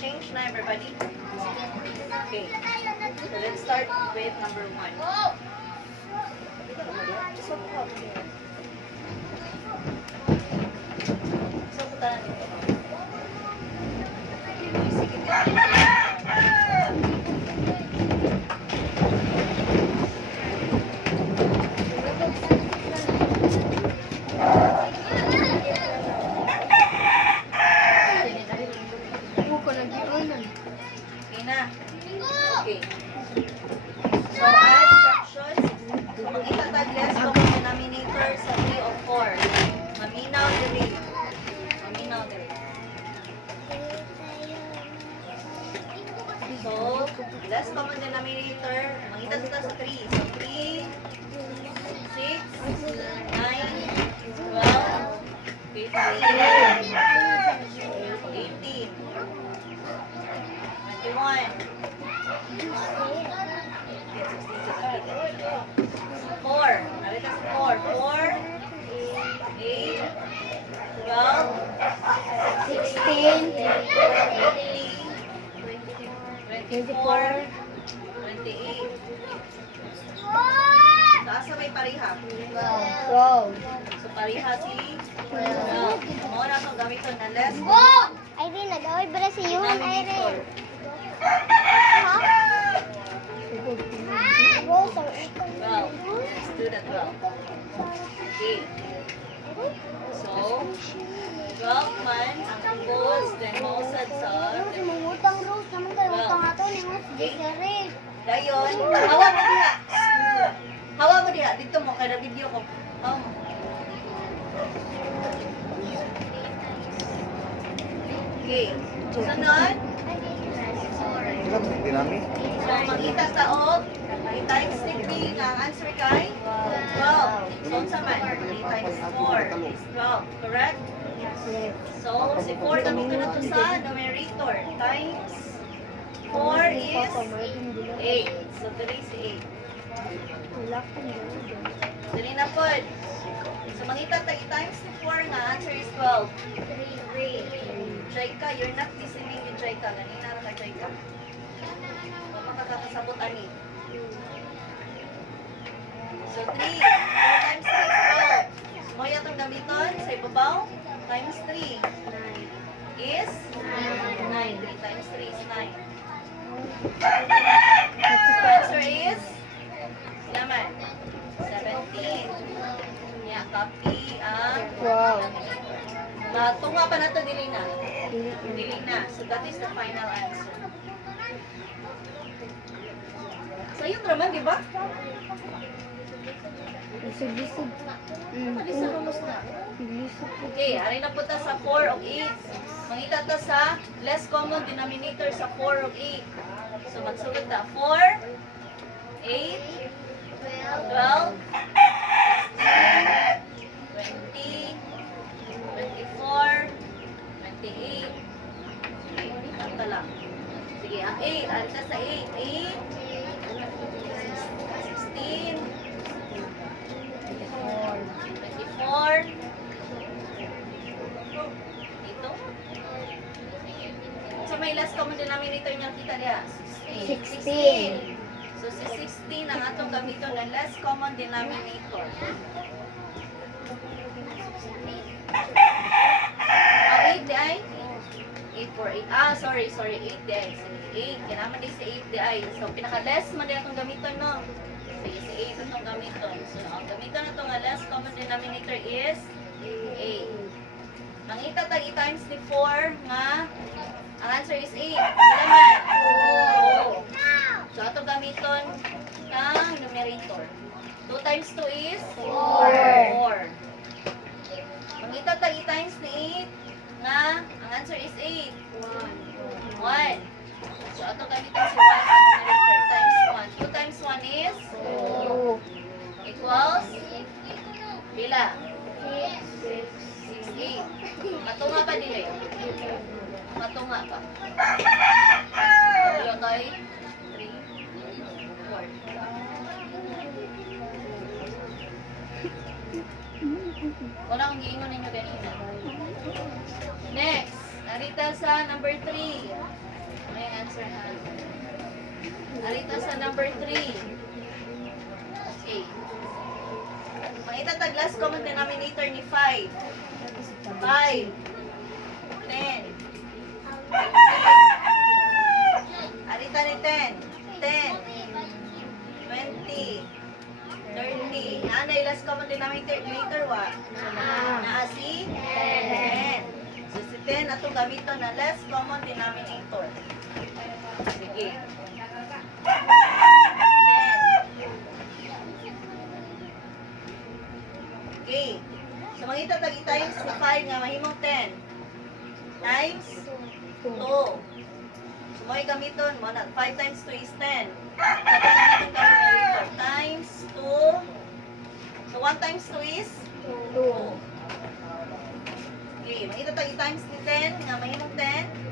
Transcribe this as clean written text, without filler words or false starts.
change na everybody? Okay. So let's start with number 1. So, punta na dito. Sige, okay na. Okay. So, add fractions. Makita tag-less common denominator sa 3 o 4. Maminaw diri. Maminaw diri. So, less common denominator, makita sila sa 3. So, 3, 6, 9, 12, 15, 18, 21, 4. Narita sa 4. 4, 8, 12, 16, 20, 24, 28. Taas sa may pariha. 12. So, pariha si 12. Mo na itong gamiton na less. Irene, nag-away ba na si Yuhan, Denominator. Irene? Ha? Rose, ang ikon. 12. Let's do the 12. Okay. So, 12 man ang ubos, then mausad sa Rose, mangutang Rose. Naman kayo, utang ato ni Rose. Desiree. dayon. Hawa mo diha. Hawa mo diha. Dito mo, kada video ko. Hawa mo. Okay. Sunod. Dinami. So, makita sa og 3 times 3 nga ang answer kay 12. So, sa man, 3 times 4 is 12. Correct? So, si 4 gamitin na to sa numerator. Times 4 is 8. So, 3 is 8. Dali na po. So, makita tayo times 4 nga answer is 12. Try ka, you're not listening with try ka. Ganina na ka try ka. Huwag makakasabot ani. So, 3. 4 times 3 is 12. So, moya itong gamiton sa ibabaw. Times 3 is 9. 3 times 3 is 9. So, answer is naman 17. Yeah, copy ang tunga pa na ito, dili na. Dili na. So, that is the final answer. So, yun naman, di ba? Lisod-lisod. Pali sa rumos na. Okay, ari na po ta sa 4 o 8. Mangita ta sa less common denominator sa 4 o 8. So, magsulat ta 4, 8, 12, 16, 20, 24, 28. Okay, kanta lang. Sige, ang 8. Arita sa 8. 8, 16, 24. Dito. So, may less common denominator niya kita niya. 16. So, si 16 ang atong gamiton ng less common denominator. 8 di ay? 8 for 8. Ah, sorry. 8 di ay. 8. Kailangan din si 8 di ay. So, pinaka-less man din atong gamiton, no? Sige, si 8 atong gamiton. So, ang gamiton na itong less common denominator is 8. Mangita tag i-times ni 4 nga ang answer is 8. Ano naman? So, atong gamiton ng numerator. 2 times 2 is 4. Mangita tag i-times ni 8 nga ang answer is 8. 1. So, atong gamiton si 1 sa numerator times 1. 2 times 1 is 2. equals pila? 6, 8. Matunga pa dili. Matunga pa. Dilo tayo. 3, 4. Wala akong giingon ninyo ganina. Next, narita sa number 3. Alita sa number 3. Okay. Mangita tag last common denominator ni 5. 5. 10. Alita ni 10. 10. 20. 30. Ano yung last common denominator wa? Naa si 10. So si 10 atong gamiton na last common denominator. Sige. 10. Okay. So mangita tag times si 5 nga mahimong 10. Times 2. So mo gamiton mo na 5 times 2 is 10. Gamiton ka numerator times 2. So 1 times 2 is 2. Okay, mangita tag times ni 10 nga mahimong 10.